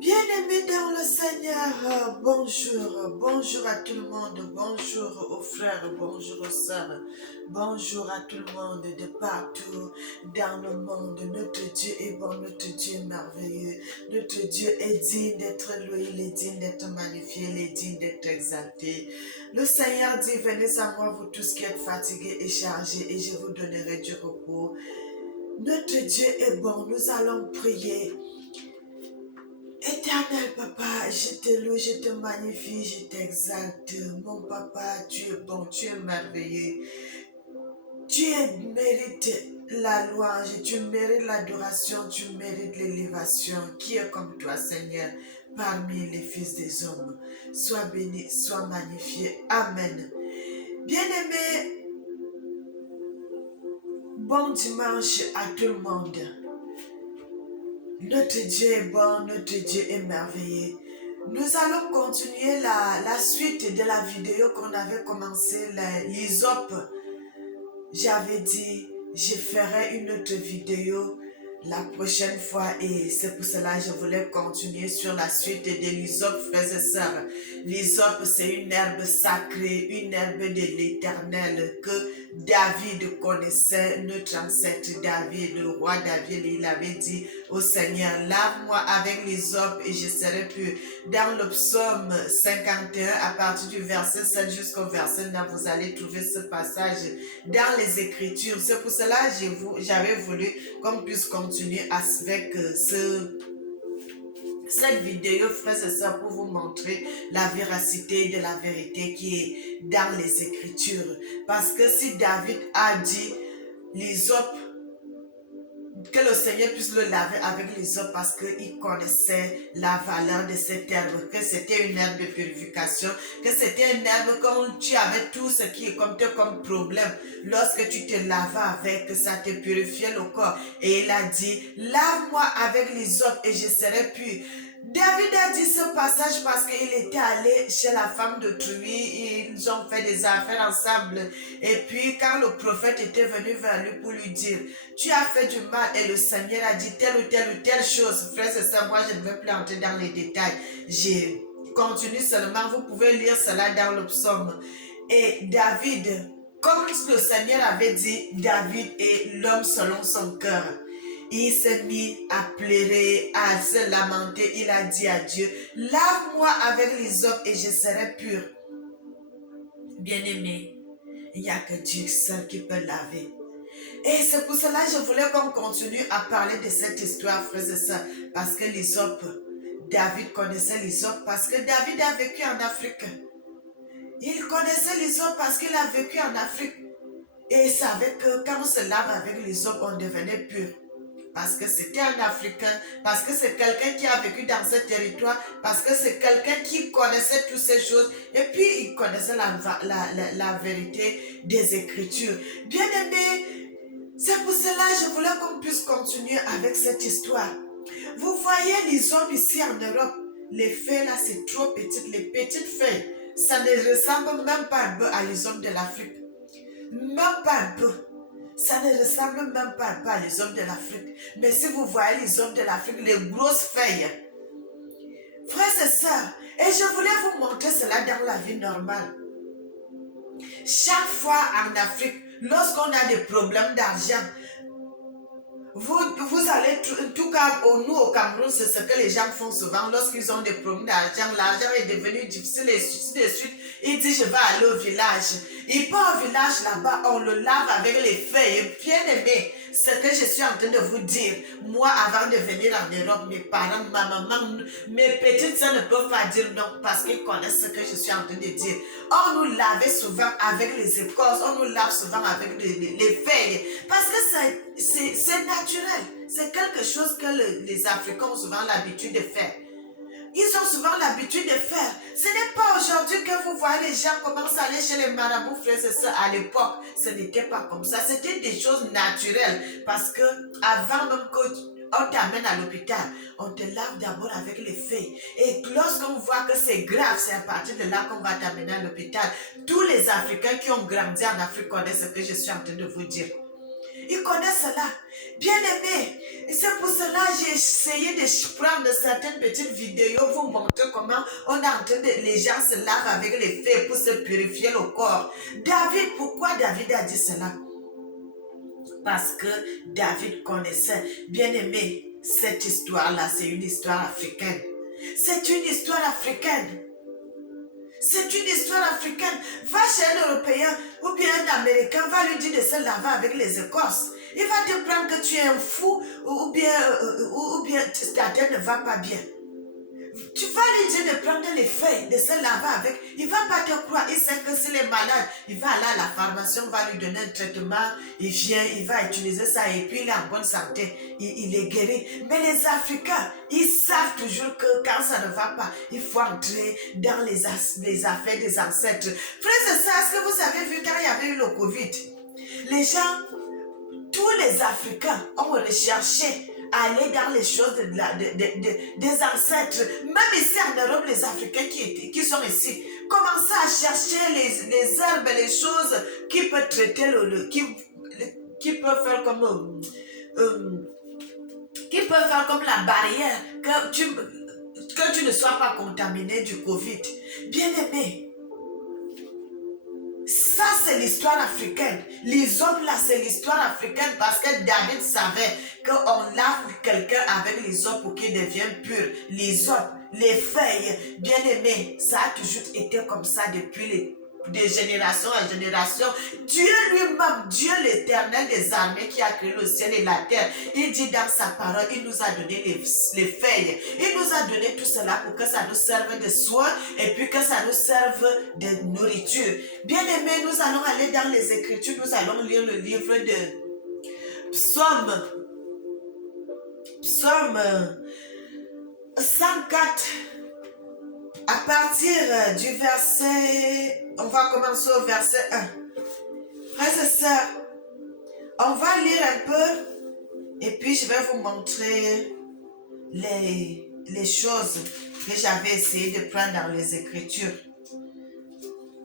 Bien-aimés dans le Seigneur, bonjour à tout le monde, bonjour aux frères, bonjour aux sœurs, bonjour à tout le monde de partout dans le monde. Notre Dieu est bon, notre Dieu est merveilleux, notre Dieu est digne d'être loué, il est digne d'être magnifié, il est digne d'être exalté. Le Seigneur dit, venez à moi vous tous qui êtes fatigués et chargés et je vous donnerai du repos. Notre Dieu est bon, nous allons prier. Éternel Papa, je te loue, je te magnifie, je t'exalte. Mon Papa, tu es bon, tu es merveilleux. Tu mérites la louange, tu mérites l'adoration, tu mérites l'élévation. Qui est comme toi, Seigneur, parmi les fils des hommes? Sois béni, sois magnifié. Amen. Bien-aimé, bon dimanche à tout le monde. Notre Dieu est bon, notre Dieu est merveilleux. Nous allons continuer la suite de la vidéo qu'on avait commencé, l'hysope. J'avais dit, je ferai une autre vidéo la prochaine fois et c'est pour cela que je voulais continuer sur la suite de l'hysope, frères et sœurs. L'hysope, c'est une herbe sacrée, une herbe de l'Éternel que David connaissait, notre ancêtre David, le roi David, il avait dit au Seigneur, lave-moi avec l'hysope et je serai pur. Dans le psaume 51, à partir du verset 7 jusqu'au verset 9, vous allez trouver ce passage dans les Écritures. C'est pour cela que j'avais voulu qu'on puisse continuer avec cette vidéo, frères et sœurs, pour vous montrer la véracité de la vérité qui est dans les Écritures. Parce que si David a dit l'hysope, que le Seigneur puisse le laver avec l'hysope parce qu'il connaissait la valeur de cette herbe, que c'était une herbe de purification, que c'était une herbe quand tu avais tout ce qui est comme problème. Lorsque tu te lavais avec, ça te purifiait le corps. Et il a dit, lave-moi avec l'hysope et je serai pur. David a dit ce passage parce qu'il était allé chez la femme d'autrui, ils ont fait des affaires ensemble. Et puis quand le prophète était venu vers lui pour lui dire, tu as fait du mal et le Seigneur a dit telle ou telle chose. Frères et sœurs, moi je ne vais plus entrer dans les détails. J'ai continué seulement, vous pouvez lire cela dans le psaume. Et David, comme le Seigneur avait dit, David est l'homme selon son cœur. Il s'est mis à pleurer, à se lamenter. Il a dit à Dieu, lave-moi avec l'hysope et je serai pur. Bien-aimé, il n'y a que Dieu seul qui peut laver. Et c'est pour cela que je voulais qu'on continue à parler de cette histoire, frères et sœurs, parce que l'hysope, David connaissait l'hysope parce que David a vécu en Afrique. Il connaissait l'hysope parce qu'il a vécu en Afrique. Et il savait que quand on se lave avec l'hysope, on devenait pur. Parce que c'était un Africain, parce que c'est quelqu'un qui a vécu dans ce territoire, parce que c'est quelqu'un qui connaissait toutes ces choses, et puis il connaissait la vérité des Écritures. Bien aimé, c'est pour cela que je voulais qu'on puisse continuer avec cette histoire. Vous voyez l'hysope ici en Europe, les feuilles là c'est trop petites, les petites feuilles, ça ne ressemble même pas un peu à l'hysope de l'Afrique. Même pas un peu. Ça ne ressemble même pas un peu à l'hysope de l'Afrique. Mais si vous voyez l'hysope de l'Afrique, les grosses feuilles, frères et sœurs, et je voulais vous montrer cela dans la vie normale. Chaque fois en Afrique, lorsqu'on a des problèmes d'argent, vous allez, en tout cas, nous au Cameroun, c'est ce que les gens font souvent lorsqu'ils ont des problèmes d'argent. L'argent est devenu difficile et ainsi de suite. Il dit, je vais aller au village. Il part au village là-bas, on le lave avec les feuilles. Bien aimé, ce que je suis en train de vous dire, moi, avant de venir en Europe, mes parents, ma maman, mes petites sœurs ne peuvent pas dire non parce qu'ils connaissent ce que je suis en train de dire. On nous lavait souvent avec les écorces, on nous lave souvent avec les feuilles. Parce que c'est naturel. C'est quelque chose que les Africains ont souvent l'habitude de faire. Ils ont souvent l'habitude de faire. Ce n'est pas aujourd'hui que vous voyez les gens commencent à aller chez les marabouts, frères et sœurs. À l'époque, ce n'était pas comme ça. C'était des choses naturelles. Parce que avant même qu'on t'amène à l'hôpital, on te lave d'abord avec les feuilles. Et lorsqu'on voit que c'est grave, c'est à partir de là qu'on va t'amener à l'hôpital. Tous les Africains qui ont grandi en Afrique connaissent ce que je suis en train de vous dire. Il connaît cela. Bien-aimé, c'est pour cela que j'ai essayé de prendre certaines petites vidéos pour vous montrer comment les gens se lavent avec les fées pour se purifier le corps. David, pourquoi David a dit cela? Parce que David connaissait. Bien-aimé, cette histoire-là, c'est une histoire africaine. C'est une histoire africaine. C'est une histoire africaine. Va chez un Européen ou bien un Américain, va lui dire de se laver avec les écorces. Il va te prendre que tu es un fou ou bien ta tête ne va pas bien. Tu vas lui dire de prendre les feuilles, de se laver avec. Il ne va pas te croire. Il sait que s'il est malade, il va aller à la pharmacie, on va lui donner un traitement. Il vient, il va utiliser ça et puis il est en bonne santé. Il est guéri. Mais les Africains, ils savent toujours que quand ça ne va pas, il faut entrer dans les affaires des ancêtres. Frères et sœurs, est-ce que vous avez vu quand il y avait eu le Covid? Les gens, tous les Africains ont recherché aller dans les choses des ancêtres. Même ici en Europe, les Africains qui sont ici commencent à chercher les herbes, les choses qui peuvent traiter qui peuvent faire comme la barrière que tu ne sois pas contaminé du Covid. Bien-aimé, ça, c'est l'histoire africaine. Les hommes, là, c'est l'histoire africaine parce que David savait qu'on lave quelqu'un avec les hommes pour qu'il devienne pur. Les hommes, les feuilles, bien-aimés, ça a toujours été comme ça depuis de génération en génération. Dieu lui-même, Dieu l'éternel des armées qui a créé le ciel et la terre, il dit dans sa parole, il nous a donné les feuilles. Il nous a donné tout cela pour que ça nous serve de soins et puis que ça nous serve de nourriture. Bien-aimés, nous allons aller dans les Écritures, nous allons lire le livre de Psaume 104. À partir du verset, on va commencer au verset 1. Frères et sœurs, on va lire un peu et puis je vais vous montrer les choses que j'avais essayé de prendre dans les Écritures.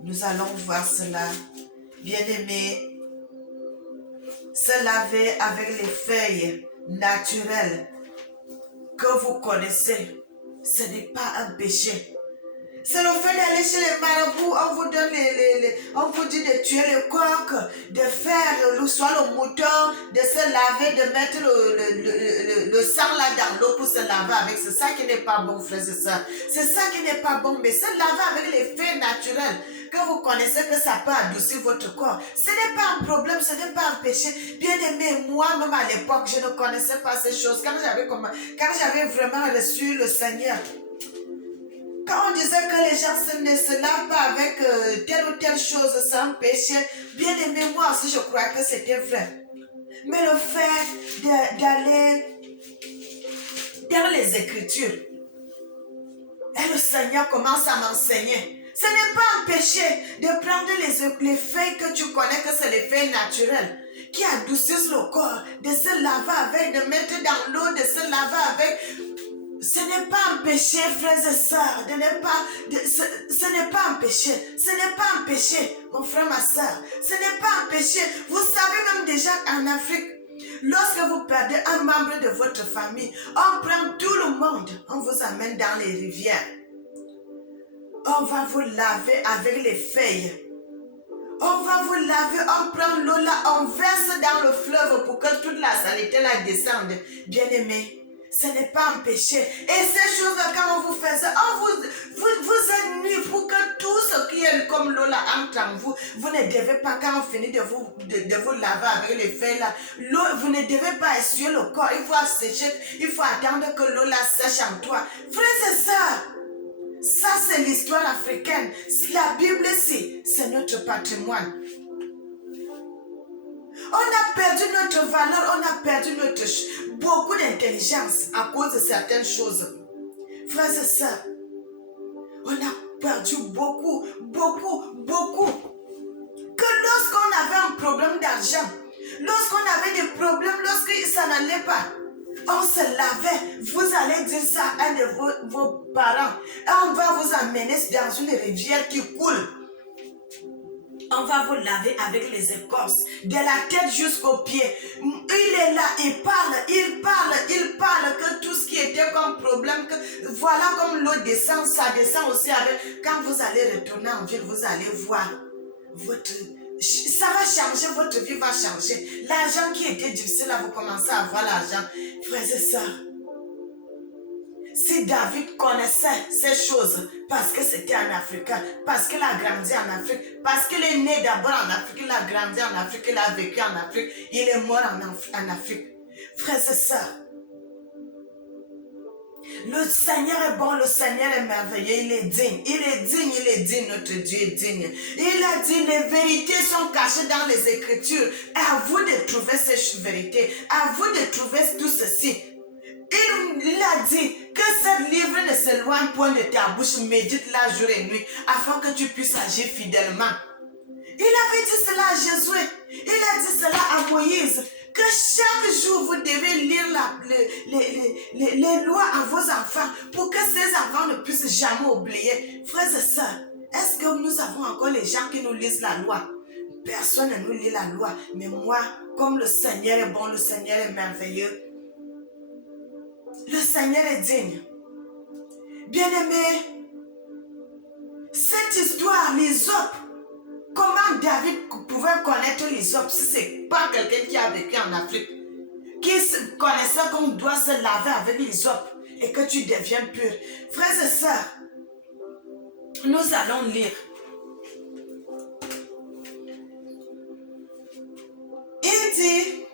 Nous allons voir cela. Bien-aimés, se laver avec les feuilles naturelles que vous connaissez, ce n'est pas un péché. C'est le fait d'aller chez les marabouts, on vous donne on vous dit de tuer le coq, de faire soit le mouton, de se laver, de mettre le sang là dans l'eau pour se laver avec. C'est ça qui n'est pas bon, frères et sœurs. C'est ça qui n'est pas bon, mais se laver avec les feuilles naturelles que vous connaissez que ça peut adoucir votre corps. Ce n'est pas un problème, ce n'est pas un péché. Bien aimé, moi-même à l'époque, je ne connaissais pas ces choses. Quand j'avais vraiment reçu le Seigneur, quand on disait que les gens ne se lavent pas avec telle ou telle chose, c'est un péché, bien aimé, moi aussi je crois que c'était vrai. Mais le fait d'aller dans les Écritures, et le Seigneur commence à m'enseigner. Ce n'est pas un péché de prendre les feuilles que tu connais, que c'est les feuilles naturelles, qui adoucissent le corps, de se laver avec, de mettre dans l'eau, de se laver avec. Ce n'est pas un péché, frères et sœurs. Ce n'est pas un péché. Ce n'est pas un péché, mon frère, ma sœur. Ce n'est pas un péché. Vous savez même déjà qu'en Afrique, lorsque vous perdez un membre de votre famille, on prend tout le monde, on vous amène dans les rivières. On va vous laver avec les feuilles. On va vous laver, on prend l'eau là, on verse dans le fleuve pour que toute la saleté là descende. Bien-aimés, ce n'est pas un péché. Et ces choses-là, quand on vous fait ça, vous êtes nus pour que tout ce qui est comme l'eau là entre en vous. Vous ne devez pas, quand on finit de vous laver avec les feuilles là, l'eau, vous ne devez pas essuyer le corps. Il faut sécher, il faut attendre que l'eau là sèche en toi. Frères et sœurs, ça c'est l'histoire africaine. La Bible, c'est notre patrimoine. On a perdu notre valeur, on a perdu beaucoup d'intelligence à cause de certaines choses. Frères et sœurs, on a perdu beaucoup. Que lorsqu'on avait un problème d'argent, lorsqu'on avait des problèmes, lorsque ça n'allait pas, on se lavait. Vous allez dire ça à un de vos parents. Et on va vous amener dans une rivière qui coule. On va vous laver avec les écorces, de la tête jusqu'aux pieds. Il est là, il parle, que tout ce qui était comme problème, que voilà comme l'eau descend, ça descend aussi avec. Quand vous allez retourner en ville, vous allez voir ça va changer, votre vie va changer. L'argent qui était difficile, là, vous commencez à avoir l'argent. Frères et sœurs, si David connaissait ces choses, parce que c'était un Africain, parce qu'il a grandi en Afrique, parce qu'il est né d'abord en Afrique, il a grandi en Afrique, il a vécu en Afrique, il est mort en Afrique. Frères et sœurs, le Seigneur est bon, le Seigneur est merveilleux, il est digne, notre Dieu est digne. Il a dit, les vérités sont cachées dans les Écritures. À vous de trouver ces vérités, à vous de trouver tout ceci. Il a dit que ce livre ne s'éloigne point de ta bouche, médite-la jour et nuit, afin que tu puisses agir fidèlement. Il avait dit cela à Josué, il a dit cela à Moïse, que chaque jour vous devez lire les lois à vos enfants, pour que ces enfants ne puissent jamais oublier. Frères et sœurs, est-ce que nous avons encore les gens qui nous lisent la loi? Personne ne nous lit la loi, mais moi, comme le Seigneur est bon, le Seigneur est merveilleux, le Seigneur est digne. Bien-aimés, cette histoire, l'Ésope, comment David pouvait connaître l'Ésope si ce n'est pas quelqu'un qui a vécu en Afrique, qui connaissait qu'on doit se laver avec l'Ésope et que tu deviens pur. Frères et sœurs, nous allons lire. Il dit,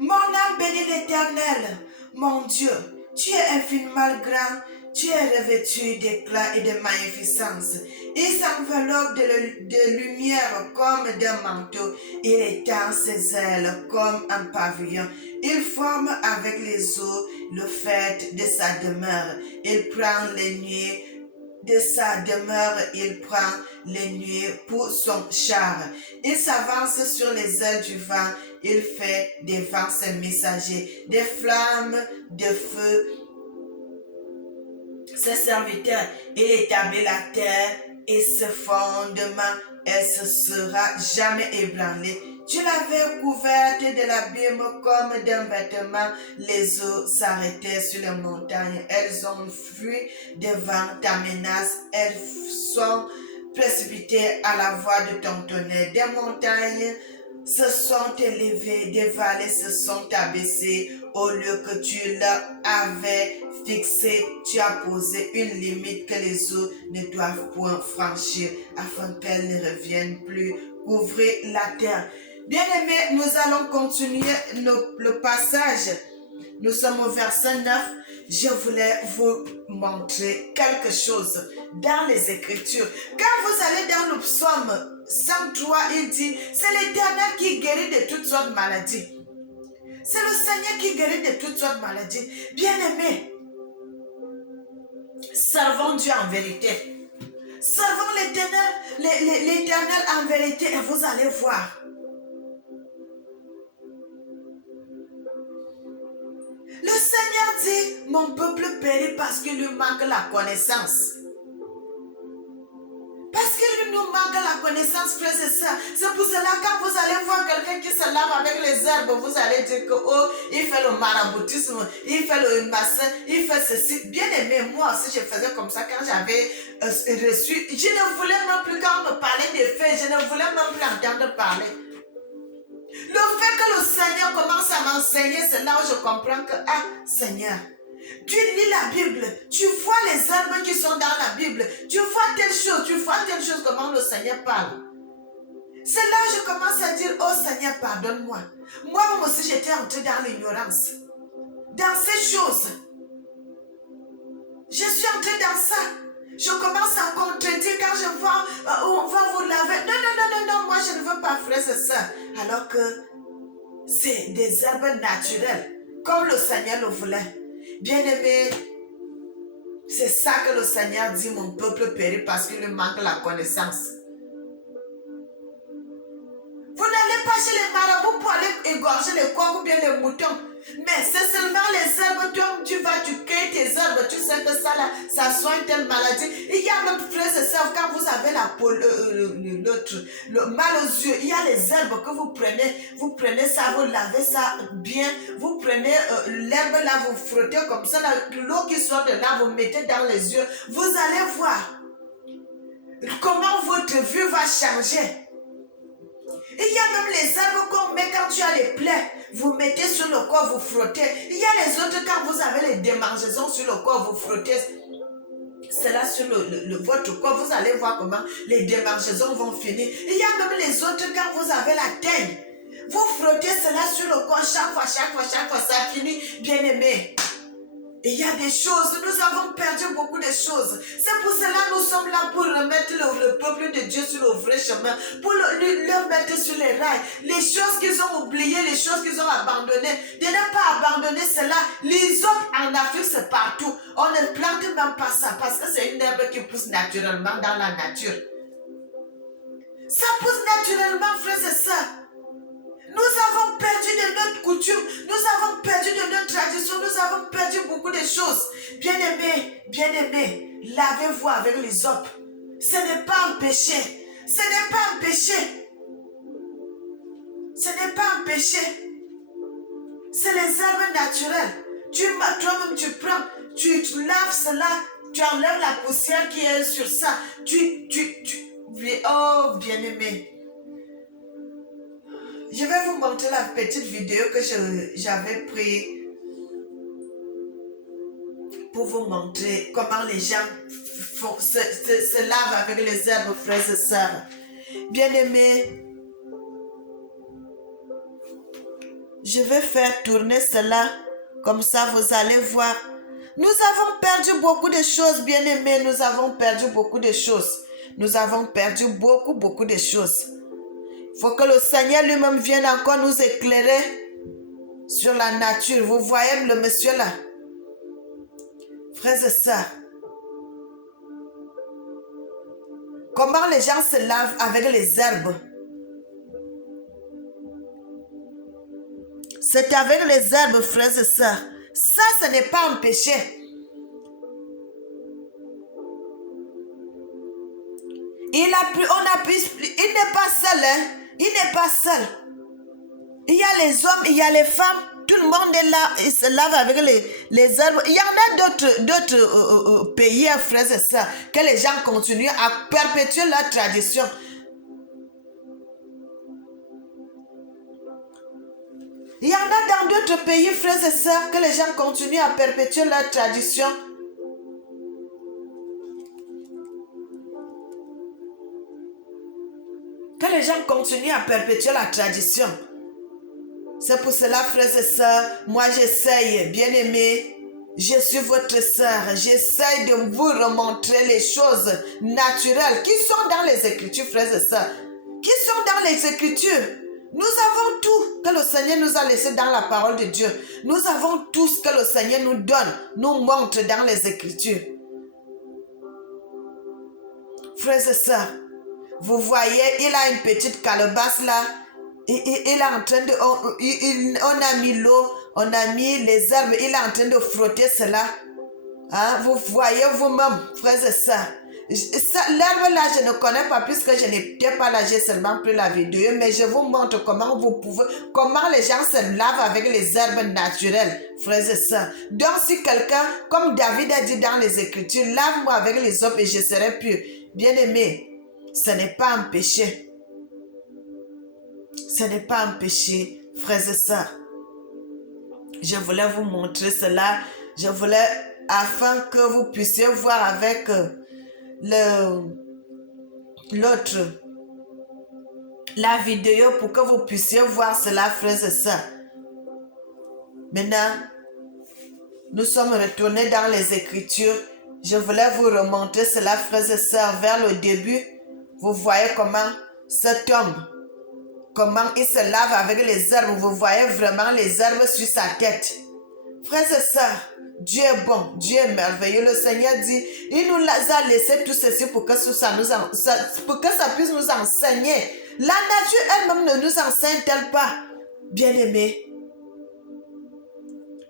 mon âme bénit l'Éternel, mon Dieu, tu es infiniment grand, tu es revêtu d'éclat et de magnificence. Il s'enveloppe de lumière comme d'un manteau. Il étend ses ailes comme un pavillon. Il forme avec les eaux le fait de sa demeure. Il prend les nuées de sa demeure, il prend les nuées pour son char. Il s'avance sur les ailes du vent. Il fait des vents ses messagers, des flammes de feu ses serviteurs. Il établit la terre et ce fondement, elle ne sera jamais ébranlée. Tu l'avais couverte de l'abîme comme d'un vêtement. Les eaux s'arrêtaient sur les montagnes. Elles ont fui devant ta menace. Elles sont précipitées à la voix de ton tonnerre. Des montagnes se sont élevées, des vallées se sont abaissées. Au lieu que tu leur avais fixé, tu as posé une limite que les eaux ne doivent point franchir, afin qu'elles ne reviennent plus couvrir la terre. Bien-aimés, nous allons continuer le passage. Nous sommes au verset 9. Je voulais vous montrer quelque chose dans les Écritures. Quand vous allez dans le psaume 103, il dit, c'est l'Éternel qui guérit de toutes sortes de maladies. C'est le Seigneur qui guérit de toutes sortes de maladies. Bien-aimés, servons Dieu en vérité. Servons l'Éternel en vérité et vous allez voir. Le Seigneur dit, mon peuple périt parce qu'il lui manque la connaissance. Parce qu'il nous manque la connaissance, frères et sœurs. C'est pour cela, quand vous allez voir quelqu'un qui se lave avec les herbes, vous allez dire que, oh, il fait le maraboutisme, il fait le massin, il fait ceci. Bien aimé, moi aussi, je faisais comme ça quand j'avais reçu. Je ne voulais même plus, quand on me parlait des faits, je ne voulais même plus entendre parler. Le fait que le Seigneur commence à m'enseigner, c'est là où je comprends que, ah, Seigneur, tu lis la Bible, tu vois les herbes qui sont dans la Bible, tu vois telle chose, comment le Seigneur parle. C'est là où je commence à dire, oh Seigneur, pardonne-moi. Moi aussi, j'étais entrée dans l'ignorance. Dans ces choses. Je suis entrée dans ça. Je commence à contredire quand je vois, on va vous laver. Non, moi je ne veux pas, frère, c'est ça. Alors que c'est des herbes naturelles, comme le Seigneur le voulait. Bien-aimé, c'est ça que le Seigneur dit, mon peuple périt parce qu'il lui manque la connaissance. Vous n'allez pas chez les marabouts pour aller égorger les coqs ou bien les moutons. Mais c'est seulement les herbes, tu cueilles tes herbes, tu sais que ça là, ça soigne telle maladie. Il y a même, frères et sœurs, quand vous avez le mal aux yeux, il y a les herbes que vous prenez ça, vous lavez ça bien, vous prenez l'herbe là, vous frottez comme ça, l'eau qui sort de là, vous mettez dans les yeux, vous allez voir comment votre vue va changer. Il y a même les herbes qu'on met quand tu as les plaies. Vous mettez sur le corps, vous frottez. Il y a les autres quand vous avez les démangeaisons sur le corps, vous frottez cela sur votre corps. Vous allez voir comment les démangeaisons vont finir. Il y a même les autres quand vous avez la teigne. Vous frottez cela sur le corps chaque fois, ça finit, bien aimé. Et il y a des choses, nous avons perdu beaucoup de choses. C'est pour cela que nous sommes là pour remettre le peuple de Dieu sur le vrai chemin, pour le mettre sur les rails. Les choses qu'ils ont oubliées, les choses qu'ils ont abandonnées, de ne pas abandonner cela. Les autres en Afrique, c'est partout. On ne plante même pas ça parce que c'est une herbe qui pousse naturellement dans la nature. Ça pousse naturellement, frères et sœurs. Nous avons perdu de notre coutume, nous avons perdu de notre tradition, nous avons perdu beaucoup de choses. Bien-aimés, lavez-vous avec l'hysope. Ce n'est pas un péché. Ce n'est pas un péché. Ce n'est pas un péché. C'est les herbes naturelles. Toi-même, tu prends, tu laves cela, tu enlèves la poussière qui est sur ça. Oh, bien-aimé. Je vais vous montrer la petite vidéo que j'avais prise pour vous montrer comment les gens se lavent avec les herbes, frères et sœurs. Bien-aimés, je vais faire tourner cela, comme ça vous allez voir. Nous avons perdu beaucoup de choses, bien-aimés, nous avons perdu beaucoup de choses. Nous avons perdu beaucoup de choses. Il faut que le Seigneur lui-même vienne encore nous éclairer sur la nature. Vous voyez le monsieur là? Frères et sœurs, comment les gens se lavent avec les herbes? C'est avec les herbes, frères et sœurs. Ça, ce n'est pas un péché. Il n'est pas seul, hein? Il n'est pas seul. Il y a les hommes, il y a les femmes, tout le monde est là, ils se lavent avec les herbes. Il y en a d'autres pays, frères et sœurs, que les gens continuent à perpétuer leur tradition. Il y en a dans d'autres pays, frères et sœurs, que les gens continuent à perpétuer leur tradition. Que les gens continuent à perpétuer la tradition. C'est pour cela, frères et sœurs, moi j'essaye, bien-aimés, je suis votre sœur, j'essaye de vous remontrer les choses naturelles qui sont dans les Écritures, frères et sœurs, qui sont dans les Écritures. Nous avons tout que le Seigneur nous a laissé dans la parole de Dieu. Nous avons tout ce que le Seigneur nous donne, nous montre dans les Écritures. Frères et sœurs, vous voyez, il a une petite calebasse là. Il est en train de... On a mis l'eau, on a mis les herbes, il est en train de frotter cela. Hein? Vous voyez vous-même, frères et sœurs. L'herbe là, je ne connais pas puisque je n'étais pas là, j'ai seulement pris la vidéo, mais je vous montre comment les gens se lavent avec les herbes naturelles, frères et sœurs. Donc si quelqu'un, comme David a dit dans les Écritures, lave-moi avec les hommes et je serai pur. Bien-aimé, ce n'est pas un péché. Ce n'est pas un péché, frères et sœurs. Je voulais vous montrer cela. Je voulais, afin que vous puissiez voir avec la vidéo, pour que vous puissiez voir cela, frères et sœurs. Maintenant, nous sommes retournés dans les Écritures. Je voulais vous remontrer cela, frères et sœurs, vers le début. Vous voyez comment cet homme, comment il se lave avec les herbes. Vous voyez vraiment les herbes sur sa tête. Frères et sœurs, Dieu est bon, Dieu est merveilleux. Le Seigneur dit, il nous a laissé tout ceci pour que ça puisse nous enseigner. La nature elle-même ne nous enseigne-t-elle pas, bien-aimés,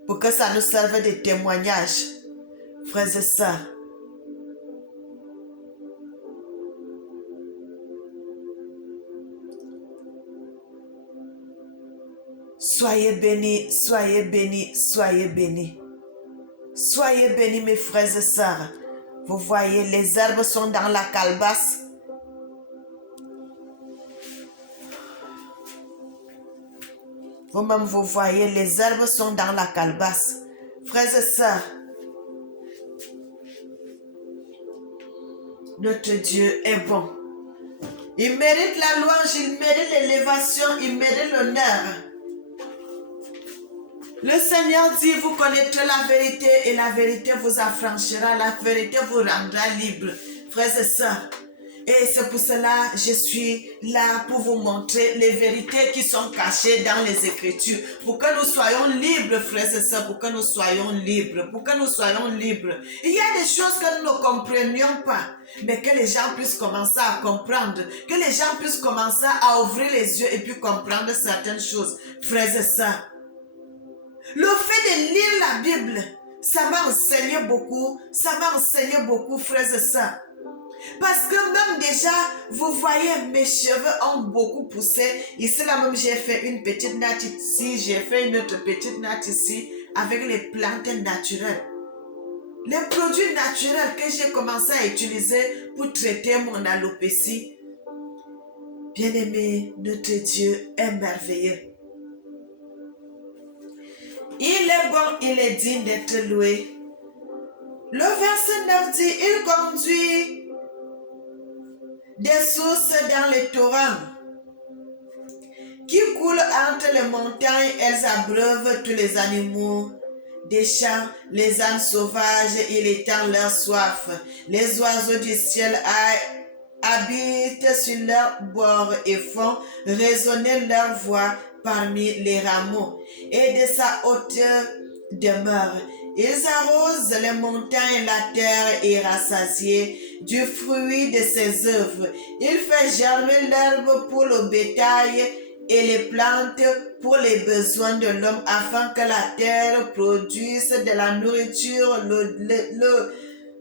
pour que ça nous serve de témoignage. Frères et sœurs, soyez bénis, soyez bénis, soyez bénis. Soyez bénis mes frères et sœurs. Vous voyez, les herbes sont dans la calebasse. Vous-même, vous voyez, les herbes sont dans la calebasse. Frères et sœurs, notre Dieu est bon. Il mérite la louange, il mérite l'élévation, il mérite l'honneur. Le Seigneur dit, vous connaîtrez la vérité et la vérité vous affranchira, la vérité vous rendra libre. Frères et sœurs, et c'est pour cela que je suis là pour vous montrer les vérités qui sont cachées dans les Écritures. Pour que nous soyons libres, frères et sœurs, pour que nous soyons libres, pour que nous soyons libres. Il y a des choses que nous ne comprenions pas, mais que les gens puissent commencer à comprendre, que les gens puissent commencer à ouvrir les yeux et puis comprendre certaines choses, frères et sœurs. Le fait de lire la Bible, ça m'a enseigné beaucoup, frères et sœurs. Parce que même déjà, vous voyez, mes cheveux ont beaucoup poussé. Ici, là même, j'ai fait une petite natte ici, j'ai fait une autre petite natte ici, avec les plantes naturelles. Les produits naturels que j'ai commencé à utiliser pour traiter mon alopécie. Bien-aimé, notre Dieu est merveilleux. Il est bon, il est digne d'être loué. Le verset 9 dit, il conduit des sources dans les torrents qui coulent entre les montagnes. Elles abreuvent tous les animaux des champs, les ânes sauvages, il étend leur soif. Les oiseaux du ciel habitent sur leurs bords et font résonner leur voix parmi les rameaux. Et de sa hauteur demeure. Ils arrosent les montagnes, la terre est rassasiée du fruit de ses œuvres. Il fait germer l'herbe pour le bétail et les plantes pour les besoins de l'homme, afin que la terre produise de la nourriture, le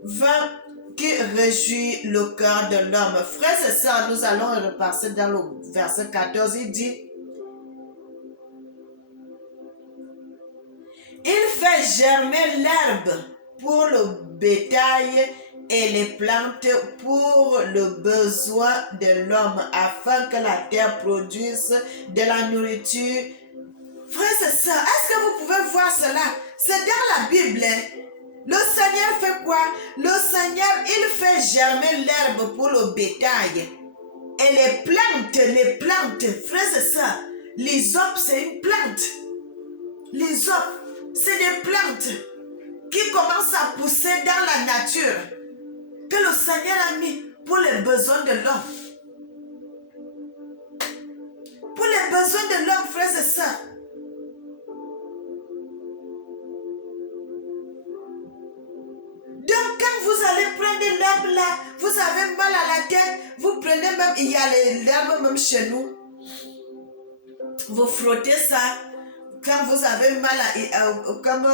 vin qui réjouit le cœur de l'homme. Frères et sœurs, nous allons repasser dans le verset 14, il dit, il fait germer l'herbe pour le bétail et les plantes pour le besoin de l'homme, afin que la terre produise de la nourriture. Frères et sœurs, est-ce que vous pouvez voir cela? C'est dans la Bible. Le Seigneur fait quoi? Le Seigneur, il fait germer l'herbe pour le bétail. Et les plantes, frères et sœurs, l'hysope, c'est une plante. L'hysope, c'est des plantes qui commencent à pousser dans la nature, que le Seigneur a mis pour les besoins de l'homme. Pour les besoins de l'homme, frères et sœurs. Donc, quand vous allez prendre l'herbe là, vous avez mal à la tête, vous prenez même, il y a l'herbe même chez nous. Vous frottez ça. Quand vous avez mal, comme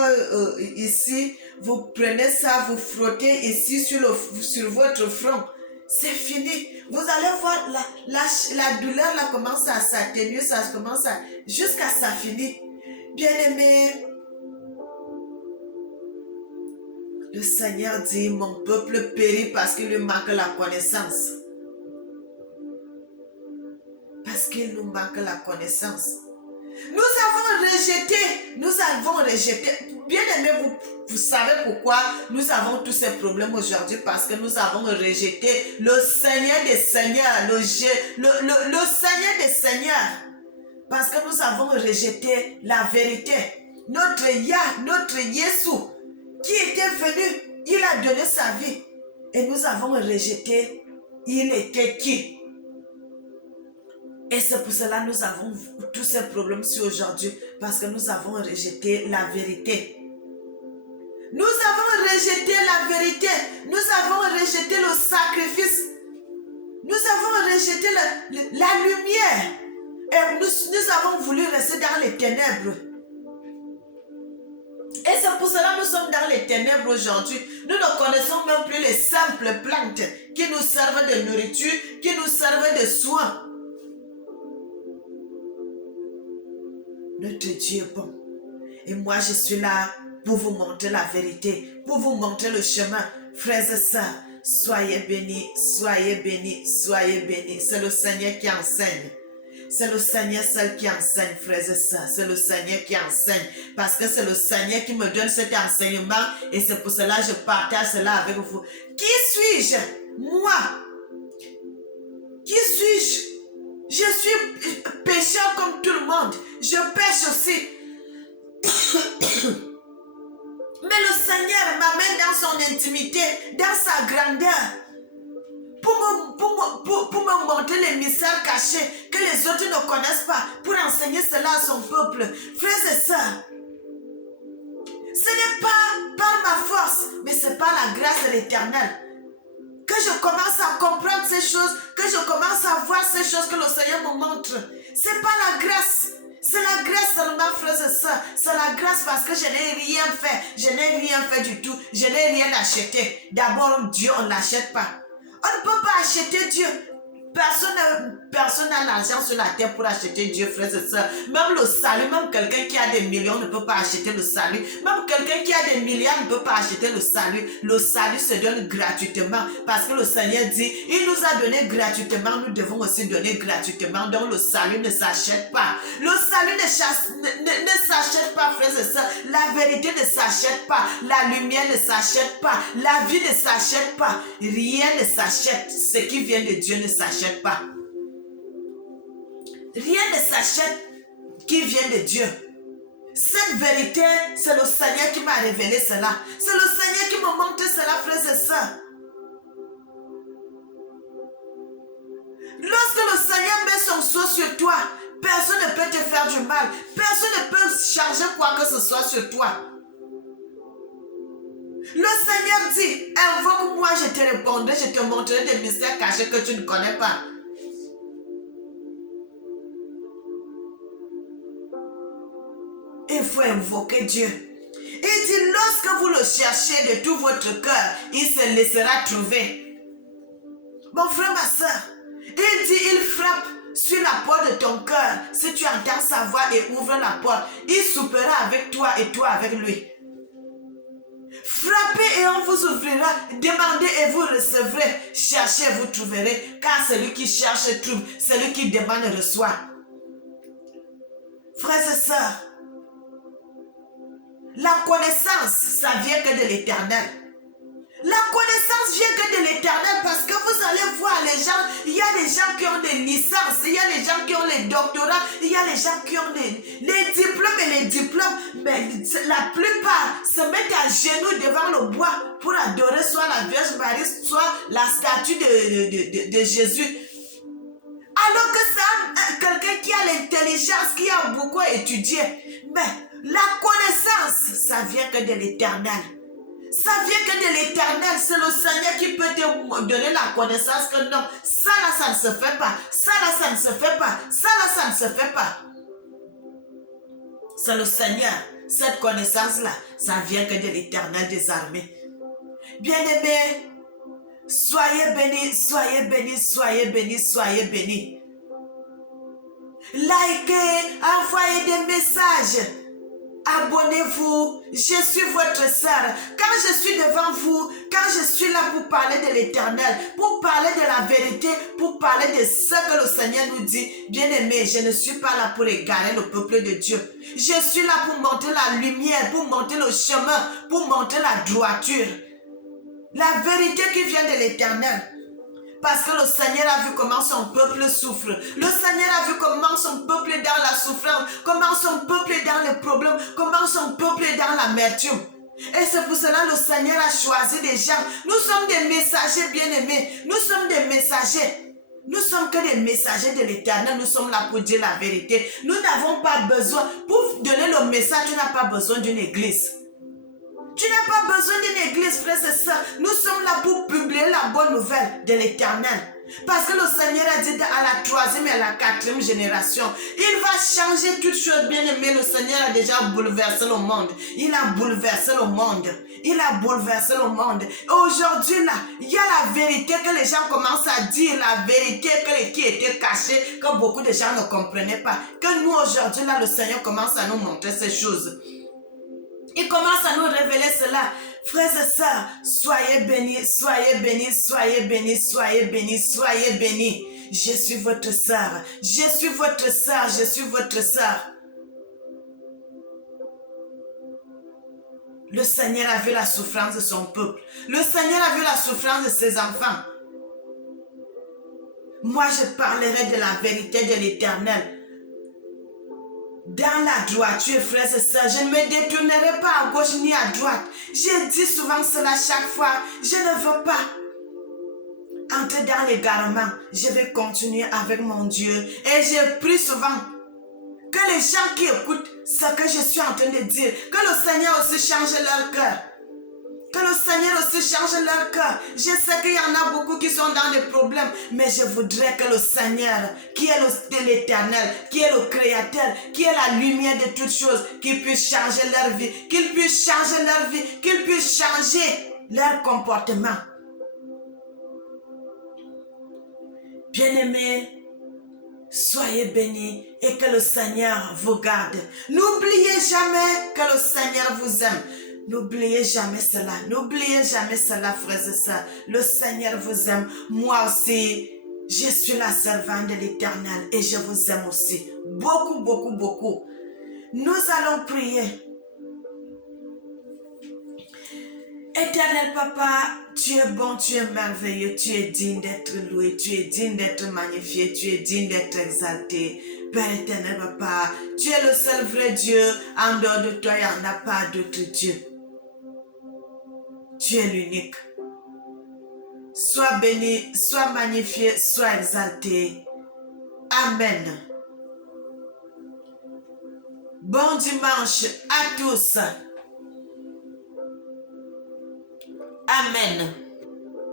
ici, vous prenez ça, vous frottez ici sur votre front. C'est fini. Vous allez voir, la douleur là commence à s'atténuer, ça commence jusqu'à ça finit. Bien-aimé, le Seigneur dit, mon peuple périt parce qu'il lui manque la connaissance. Parce qu'il nous manque la connaissance. Nous avons rejeté. Bien aimé, vous savez pourquoi nous avons tous ces problèmes aujourd'hui? Parce que nous avons rejeté le Seigneur des Seigneurs, le Seigneur des Seigneurs. Parce que nous avons rejeté la vérité. Notre Yah, notre Jésus, qui était venu, il a donné sa vie. Et nous avons rejeté, il était qui? Et c'est pour cela que nous avons tous ces problèmes aujourd'hui, parce que nous avons rejeté la vérité. Nous avons rejeté la vérité. Nous avons rejeté le sacrifice. Nous avons rejeté la lumière. Et nous avons voulu rester dans les ténèbres. Et c'est pour cela que nous sommes dans les ténèbres aujourd'hui. Nous ne connaissons même plus les simples plantes qui nous servent de nourriture, qui nous servent de soins. Notre Dieu est bon. Et moi, je suis là pour vous montrer la vérité, pour vous montrer le chemin. Frères et sœurs, soyez bénis, soyez bénis, soyez bénis. C'est le Seigneur qui enseigne. C'est le Seigneur seul qui enseigne, frères et sœurs. C'est le Seigneur qui enseigne. Parce que c'est le Seigneur qui me donne cet enseignement. Et c'est pour cela que je partage cela avec vous. Qui suis-je? Moi. Qui suis-je? Je suis pécheur comme tout le monde. Je pêche aussi. Mais le Seigneur m'amène dans son intimité, dans sa grandeur. Pour me montrer les mystères cachés que les autres ne connaissent pas, pour enseigner cela à son peuple. Frères et sœurs, ce n'est pas par ma force, mais c'est par la grâce de l'Éternel que je commence à comprendre ces choses, que je commence à voir ces choses que le Seigneur me montre. C'est pas la grâce. C'est la grâce seulement, frères et sœurs. C'est la grâce parce que je n'ai rien fait. Je n'ai rien fait du tout. Je n'ai rien acheté. D'abord, Dieu, on ne l'achète pas. On ne peut pas acheter Dieu. Personne n'a l'argent sur la terre pour acheter Dieu, frères et sœurs. Même le salut, même quelqu'un qui a des millions ne peut pas acheter le salut. Même quelqu'un qui a des milliards ne peut pas acheter le salut. Le salut se donne gratuitement parce que le Seigneur dit, il nous a donné gratuitement, nous devons aussi donner gratuitement. Donc le salut ne s'achète pas. Le salut ne s'achète pas, frères et sœurs. La vérité ne s'achète pas. La lumière ne s'achète pas. La vie ne s'achète pas. Rien ne s'achète. Ce qui vient de Dieu ne s'achète pas. Rien ne s'achète qui vient de Dieu. Cette vérité, c'est le Seigneur qui m'a révélé cela. C'est le Seigneur qui me montre cela, frères et sœurs. Lorsque le Seigneur met son sceau sur toi, personne ne peut te faire du mal. Personne ne peut changer quoi que ce soit sur toi. Le Seigneur dit, invoque-moi, je te répondrai, je te montrerai des mystères cachés que tu ne connais pas. Il faut invoquer Dieu. Il dit, lorsque vous le cherchez de tout votre cœur, il se laissera trouver. Mon frère, ma soeur, il dit, il frappe sur la porte de ton cœur. Si tu entends sa voix et ouvres la porte, il soupera avec toi et toi avec lui. Frappez et on vous ouvrira. Demandez et vous recevrez. Cherchez et vous trouverez. Car celui qui cherche trouve. Celui qui demande reçoit. Frères et sœurs, la connaissance, ça vient que de l'Éternel. La connaissance vient que de l'Éternel parce que vous allez voir les gens, il y a des gens qui ont des licences, il y a des gens qui ont les doctorats, il y a des gens qui ont les diplômes et les diplômes, mais la plupart se mettent à genoux devant le bois pour adorer soit la Vierge Marie, soit la statue de Jésus. Alors que c'est quelqu'un qui a l'intelligence, qui a beaucoup étudié. Mais la connaissance, ça vient que de l'Éternel. Ça vient que de l'Éternel. C'est le Seigneur qui peut te donner la connaissance que non, ça là, ça ne se fait pas. Ça là, ça ne se fait pas. Ça là, ça ne se fait pas. C'est le Seigneur. Cette connaissance-là, ça vient que de l'Éternel des armées. Bien-aimés, soyez bénis, soyez bénis, soyez bénis, soyez bénis. Likez, envoyez des messages. Abonnez-vous, je suis votre sœur. Quand je suis devant vous, quand je suis là pour parler de l'Éternel, pour parler de la vérité, pour parler de ce que le Seigneur nous dit, bien-aimé, je ne suis pas là pour égarer le peuple de Dieu. Je suis là pour montrer la lumière, pour montrer le chemin, pour montrer la droiture. La vérité qui vient de l'Éternel. Parce que le Seigneur a vu comment son peuple souffre. Le Seigneur a vu comment son peuple est dans la souffrance, comment son peuple est dans les problèmes, comment son peuple est dans l'amertume. Et c'est pour cela que le Seigneur a choisi des gens. Nous sommes des messagers bien-aimés. Nous sommes des messagers. Nous sommes que des messagers de l'Éternel. Nous sommes là pour dire la vérité. Nous n'avons pas besoin, pour donner le message, tu n'as pas besoin d'une église. Tu n'as pas besoin d'une église, frères et sœurs. Nous sommes là pour publier la bonne nouvelle de l'Éternel. Parce que le Seigneur a dit à la 3e et à la 4e génération, il va changer toutes choses, bien aimé. Le Seigneur a déjà bouleversé le monde. Il a bouleversé le monde. Il a bouleversé le monde. Et aujourd'hui, là, il y a la vérité que les gens commencent à dire, la vérité qui était cachée, que beaucoup de gens ne comprenaient pas. Que nous, aujourd'hui, là, le Seigneur commence à nous montrer ces choses. Il commence à nous révéler cela. Frères et sœurs, soyez bénis, soyez bénis, soyez bénis, soyez bénis, soyez bénis. Je suis votre sœur, je suis votre sœur, je suis votre sœur. Le Seigneur a vu la souffrance de son peuple. Le Seigneur a vu la souffrance de ses enfants. Moi, je parlerai de la vérité de l'Éternel. Dans la droiture, frères et sœurs, je ne me détournerai pas à gauche ni à droite. Je dis souvent cela chaque fois. Je ne veux pas entrer dans l'égarement. Je vais continuer avec mon Dieu. Et je prie souvent que les gens qui écoutent ce que je suis en train de dire, que le Seigneur aussi change leur cœur. Que le Seigneur aussi change leur cœur. Je sais qu'il y en a beaucoup qui sont dans des problèmes, mais je voudrais que le Seigneur, qui est l'Éternel, qui est le Créateur, qui est la lumière de toutes choses, qu'il puisse changer leur vie, qu'il puisse changer leur vie, qu'il puisse changer leur comportement. Bien-aimés, soyez bénis et que le Seigneur vous garde. N'oubliez jamais que le Seigneur vous aime. N'oubliez jamais cela. N'oubliez jamais cela, frères et sœurs. Le Seigneur vous aime. Moi aussi, je suis la servante de l'Éternel et je vous aime aussi. Beaucoup, beaucoup, beaucoup. Nous allons prier. Éternel Papa, tu es bon, tu es merveilleux, tu es digne d'être loué, tu es digne d'être magnifié, tu es digne d'être exalté. Père éternel Papa, tu es le seul vrai Dieu, en dehors de toi il n'y en a pas d'autre Dieu. Tu es l'unique. Sois béni, sois magnifié, sois exalté. Amen. Bon dimanche à tous. Amen.